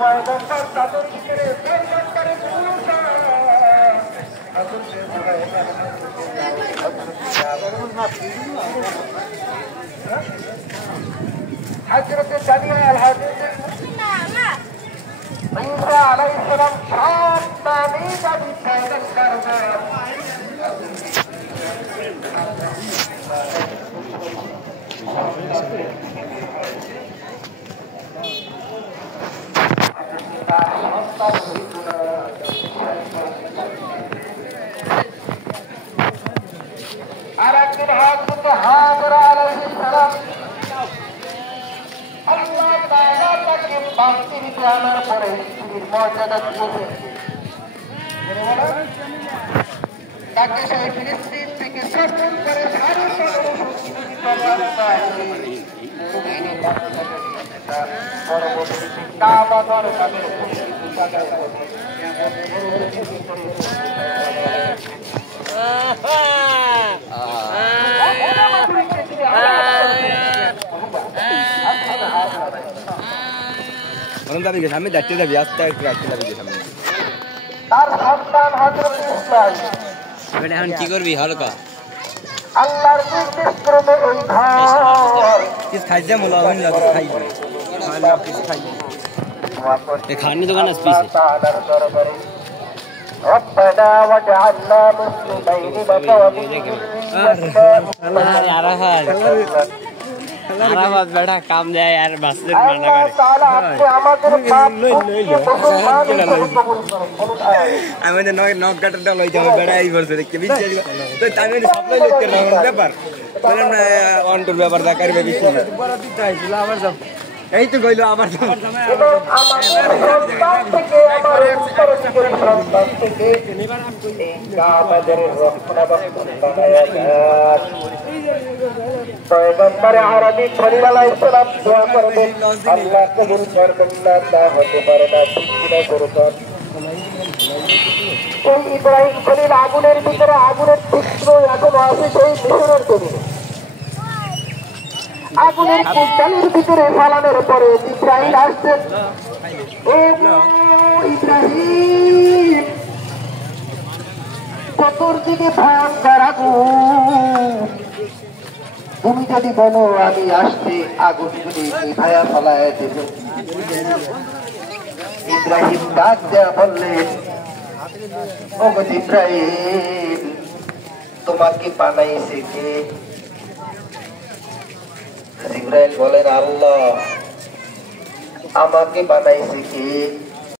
পয়গম্বর তাদের ভিতরে পয়গম্বরের পুরুষা হযরত দানিয়াল হযরত ঈসা আলাইহিস সালাম সব নবী নবী পয়গম্বর আর একদিন হযরত হাজরা আলাইহিস সালাম আল্লাহ তাআলা তাকে বান্দিতে আনার পরে স্ত্রীর মর্যাদা দিয়েছেন। তাকে সেই ফিলিস্তিন থেকে সফল করে পরবর্তী কাবা ঘর তাদের সামনে যাচ্ছে যাবি আস্তে একটু রাখতে যাবি সামনে তার সন্তান হযরত ইসমাঈল এখন কি করবি হালকা আল্লাহর নির্দেশ ক্রমে ওই ঘর কিস খাইছে মোলা হইন না খাইবে খাইলা কিস খাইবে এ খানি দোকান আছে পিছে তাআলার দরবারে রব্বানা ওয়াজআলনা মুসলিমাইন লাকা ওয়া আরাফাত বেটা কাম যায় আর বাসের মানা করে তাআলা আপনি আমাদের পাপ আমি তো নক কাটাটা লইতে হবে বেটা এই বলছে দেখতে বিচ্ছে তো আমি সাপ্লাই লিখতে না ব্যাপার বলেন না অন্টর ব্যাপার দা করবে বেশি বড় দিতে আইছিল আবার যাব এই তো কইলো আবার আমাদের সন্তান থেকে আমার উত্তর দিকের সন্তান থেকে এই কাবাদের রক্ষণাবেক্ষণ বানায়াত পয়গম্বর আরবি খলিল আলাইহিস সালাম দোয়া করবেন আল্লাহ কবুল করবেন না তা হতে পারে না ঠিক করবেন এই ইব্রাহিম খলিল আগুনের ভিতরে আগুনের চিত্র এখনো আছে সেই মিশরের জমিনে আগুনের কুণ্ডালের ভিতরে ফালানোর পরে ইসরাইল আসছেন ইব্রাহিম চতুর্দিকে ভয়ঙ্কর আগুন তুমি যদি বলো আমি আসতে আগুন যদি নিভায়া ফলায় দেব ইব্রাহিম ডাক দেয়া বললেন ও ইব্রাহিম তোমাকে বানাইছে কে? জিবরাইল বলেন আল্লাহ। আমাকে বানাইছে কে?